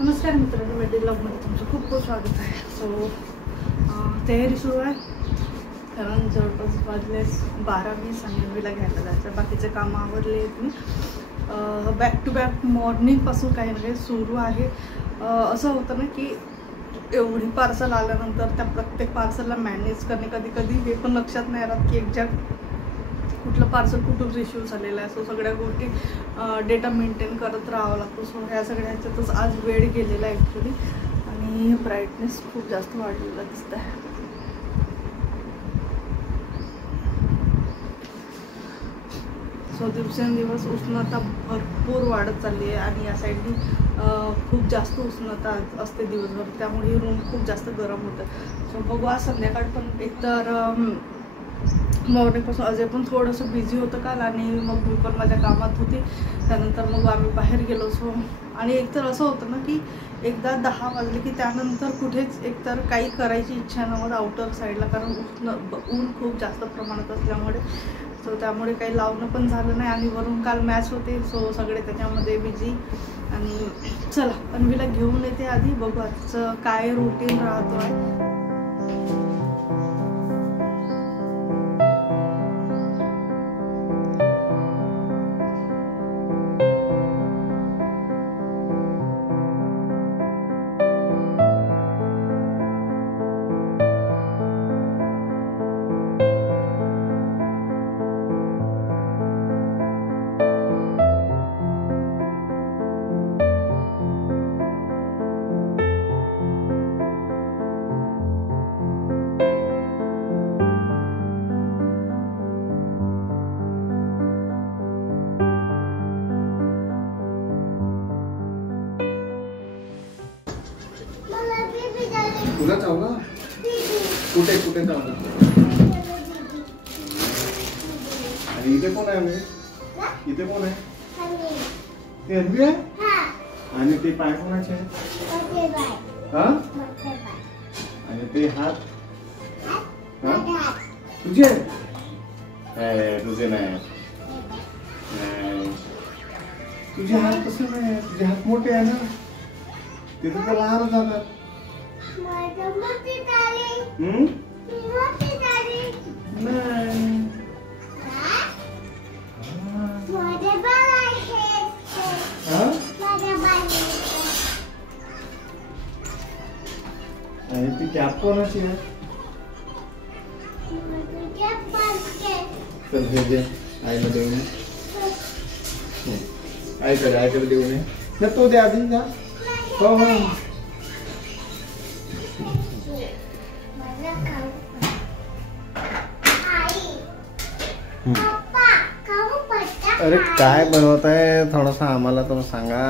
नमस्कार मित्रांनो, मेडी ब्लॉगमध्ये तुमचं खूप खूप स्वागत आहे. सो तयारी सुरू आहे, कारण जवळपास वाजले 12:20 आणि मुलीला घ्यायला जायचं. बाकीचे कामं आवरले आहेत मी. बॅक टू बॅक मॉर्निंगपासून काही ना काही सुरू आहे. असं होतं ना की एवढी पार्सल आल्यानंतर त्या प्रत्येक पार्सलला मॅनेज करणे कधी कधी हे पण लक्षात नाही राहत की एक्झॅक्ट कुठलं पार्सल कुठून रिसिव्ह झालेलं आहे. सो सगळ्या गोष्टी डेटा मेंटेन करत राहावं लागतो. सो ह्या सगळ्या ह्याच्यातच आज वेळ गेलेला आहे ॲक्च्युली. आणि ब्राईटनेस खूप जास्त वाढलेला दिसत आहे. सो दिवसेंदिवस उष्णता भरपूर वाढत चालली आहे आणि या साईडनी खूप जास्त उष्णता असते दिवसभर, त्यामुळे रूम खूप जास्त गरम होतं. सो बघू आज संध्याकाळ पण एकतर मॉर्निंगपासून अजय पण थोडंसं बिझी होतं काल आणि मग मी पण माझ्या कामात होती. त्यानंतर मग आम्ही बाहेर गेलो. सो आणि एकतर असं होतं ना की एकदा 10 वाजले की त्यानंतर कुठेच एकतर काही करायची इच्छा नव्हती आउटर साईडला, कारण ऊन खूप जास्त प्रमाणात असल्यामुळे. सो त्यामुळे काही लावणं पण झालं नाही आणि वरून काल मॅच होते. सो सगळे त्याच्यामध्ये बिझी. आणि चला अन्वीला घेऊन येते आधी, बघू आजचं काय रुटीन राहतो आहे. तुला चावला? कुठे कुठे चावला? आणि इथे कोण आहे? इथे कोण आहे? ते अन्वी आहे. आणि ते पाय कोणाचे आहे? हा? आणि ते हात तुझे? तुझे नाही. तुझे हात कसे नाही? तुझे हात मोठे आहे ना, ते तर लहानच जातात. आणि ती कॅप कोणाची आहे? चल हे दे आईला देऊ नये. आईकडे देऊ नये ना, तो दे आधी जा. हो हो अरे काय बनवत आहे? थोडासा आम्हाला तर सांगा.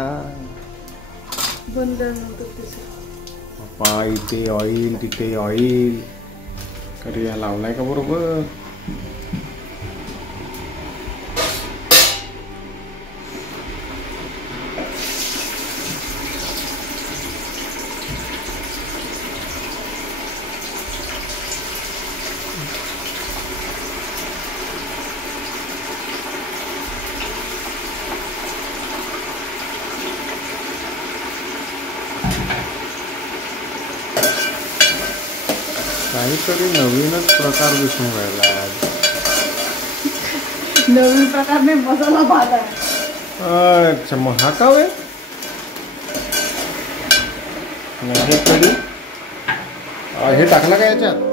पप्पा इथे ऑइल तिथे ऑइल करिया लावलाय का बरोबर? काहीतरी नवीनच प्रकार दिसून राहिला. नवीन प्रकार नाही, मसाला भात आहे. अच्छा मग हा का वे? हे कढी हे टाकला का याच्यात?